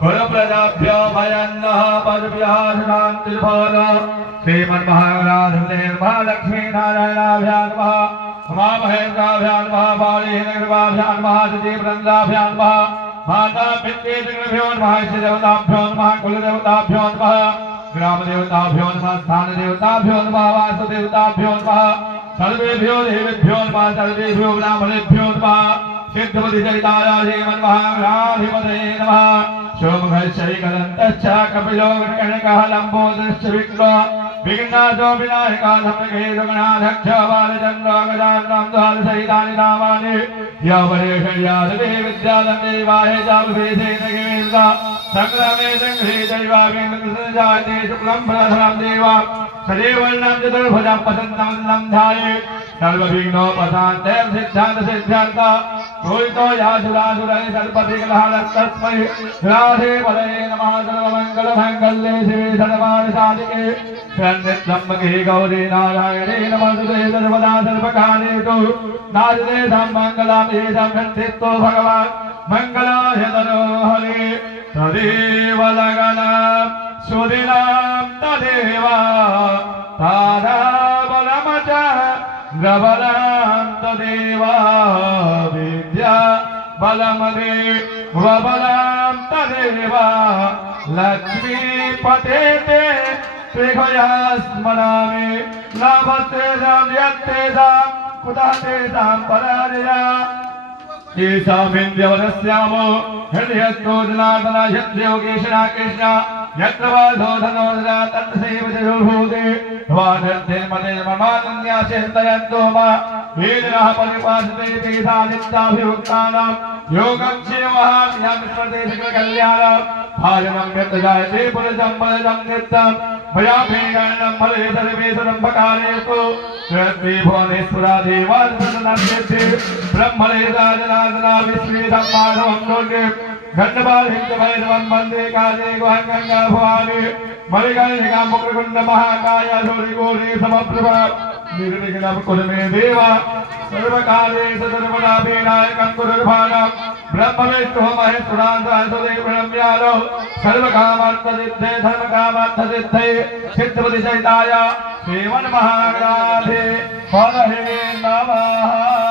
कुलप्रजाभ्यो भयन्नः पदभ्यः शान्तिर्भवतु श्रीमन्महागणाधिपतिर्महालक्ष्मी नारायणाभ्यां नमः उमामहेन्द्राभ्यां नमः बालीनगरवाभ्यां नमः सतीवृन्दाभ्यां नमः माता पितृभ्यो नमः इष्टदेवताभ्यो नमः कुलदेवताभ्यो नमः ग्रामदेवताभ्यो नमः स्थानदेवताभ्यो नमः वासुदेवताभ्यो नमः सर्वेभ्यो देवेभ्यो नमः सर्वेभ्यो ब्राह्मणेभ्यो नमः सिद्धपति चरिताय श्रीमन्महागणाधिपतये नमः शोभश्चैकदन्तश्च कपिलो गणकः लम्बोदश्च विघ्नाशो विनायकः सम्यगेतुगणाध्यक्ष बालचन्द्रो गजाननं द्वादशैतानि नामानि यौवरेशय्यादवे विद्यालम्बेवाहे चापभेदेन गेन्द्र संग्रामे सङ्घ्रेदैवावेन्द्रकृष्णजाते शुक्लं प्रधरं देवा सदैवर्णं चतुर्भुजं पतन्तं ध्याये सर्वविघ्नोपशान्ते सिद्धान्त गोवितो यासुरासुरै सर्पतिकलहस्तस्मै राधे पदये नमः सर्वमङ्गलमङ्गल्ये शिवे सर्वार्थसाधिके शरण्यत्र्यम्बके गौरी नारायणे नमस्तुते सर्वदा सर्वकालेषु नास्ते मङ्गलां सन्धितो भगवान् मङ्गलाय तनो हरे तदेव लगनं सुदिनं तदेव ताराबलमच गबलं तदेव विद्या बलमदे वबलं तदेव लक्ष्मीपते ते त्रिभया स्मरामि लभतेषां यत्तेषां कुतः तेषां पराजया येषामिन्द्रवरस्यामो हृदयस्थो जनार्दन यद्योगेशना कृष्ण यत्र वासो धनोदरा तत्सेवजयोभूते भवानर्थे मते ममानन्यासेन्तयन्तो मा वेदनः परिपासते तेषानित्याभियुक्तानां योगक्षेमः यन्प्रदेशकल्याणं भाजनं यत्र जायते पुरुषं बलजं नित्यं मया भेगणं फले सर्वेषु श्री भुवनेश्वरा देवार्चनन्यते ब्रह्मलेशा जनार्दना विश्वेदं माधवं लोके घण्टपालहितभैरवं वन्दे काले गुहङ्गङ्गा भवानी मलिकर्णिका मुकुरकुण्ड महाकाय सूर्यगोरी समप्रभा निर्विघ्नं कुरु मे देव सर्वकालेषु सर्वदा विनायकं कुरुर्भागं ब्रह्मविष्णुः महेश्वरान्तदेवणम्यालो सर्वकामार्थसिद्धे धर्मकामार्थसिद्धे सिद्धपतिसहिताय श्रीमन्महागणाधे पदहे नमः।